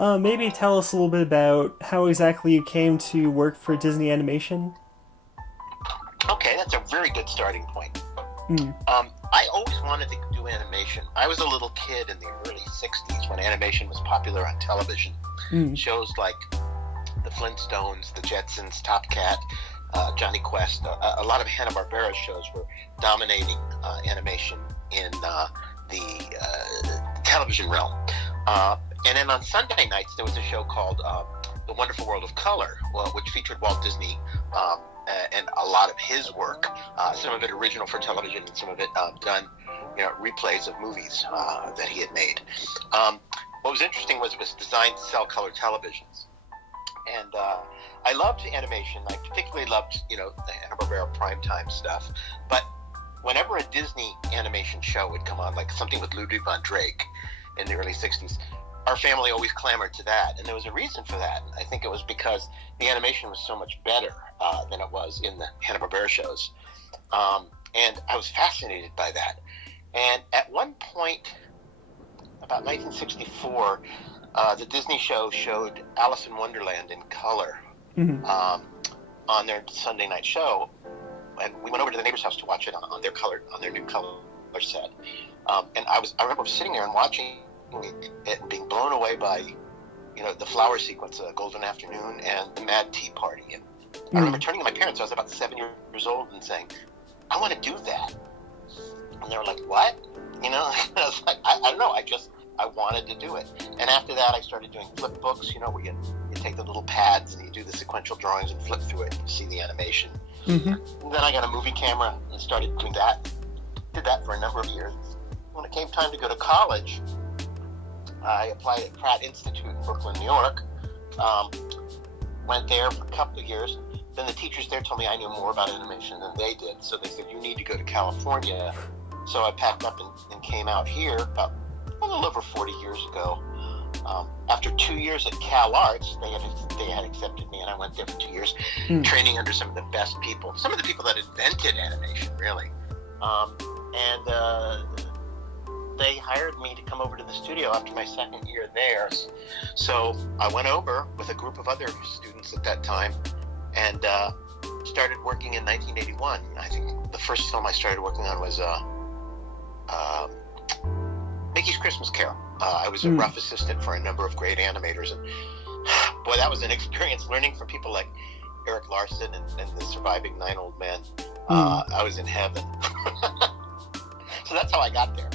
Maybe tell us a little bit about how exactly you came to work for Disney Animation. Okay, that's a very good starting point. Mm. I always wanted to do animation. I was a little kid in the early 60s when animation was popular on television. Mm. Shows like The Flintstones, The Jetsons, Top Cat, Johnny Quest, a lot of Hanna-Barbera shows were dominating animation in the television realm. And then on Sunday nights, there was a show called The Wonderful World of Color, which featured Walt Disney and a lot of his work, some of it original for television and some of it done, replays of movies that he had made. What was interesting was it was designed to sell color televisions. And I loved animation. I particularly loved, the Hanna-Barbera primetime stuff. But whenever a Disney animation show would come on, like something with Ludwig von Drake in the early 60s, our family always clamored to that. And there was a reason for that. I think it was because the animation was so much better than it was in the Hanna-Barbera shows. And I was fascinated by that. And at one point, about 1964, the Disney show showed Alice in Wonderland in color on their Sunday night show, and we went over to the neighbor's house to watch it on their new color set. And I remember sitting there and watching it and being blown away by, the flower sequence, Golden Afternoon, and the Mad Tea Party. And I remember turning to my parents. I was about 7 years old and saying, "I want to do that." And they were like, "What?" And I was like, I don't know. I wanted to do it. And after that, I started doing flip books, where you take the little pads and you do the sequential drawings and flip through it and you see the animation. Mm-hmm. And then I got a movie camera and started doing that. Did that for a number of years. When it came time to go to college, I applied at Pratt Institute in Brooklyn, New York. Went there for a couple of years. Then the teachers there told me I knew more about animation than they did. So they said, "You need to go to California." So I packed up and came out here about a little over 40 years ago. After 2 years at Cal Arts, they had accepted me, and I went there for 2 years, training under some of the best people, some of the people that invented animation, really. They hired me to come over to the studio after my second year there. So I went over with a group of other students at that time and started working in 1981. I think the first film I started working on was Mickey's Christmas Carol. I was a rough assistant for a number of great animators, and boy, that was an experience learning from people like Eric Larson and the surviving 9 old men. I was in heaven. So that's how I got there.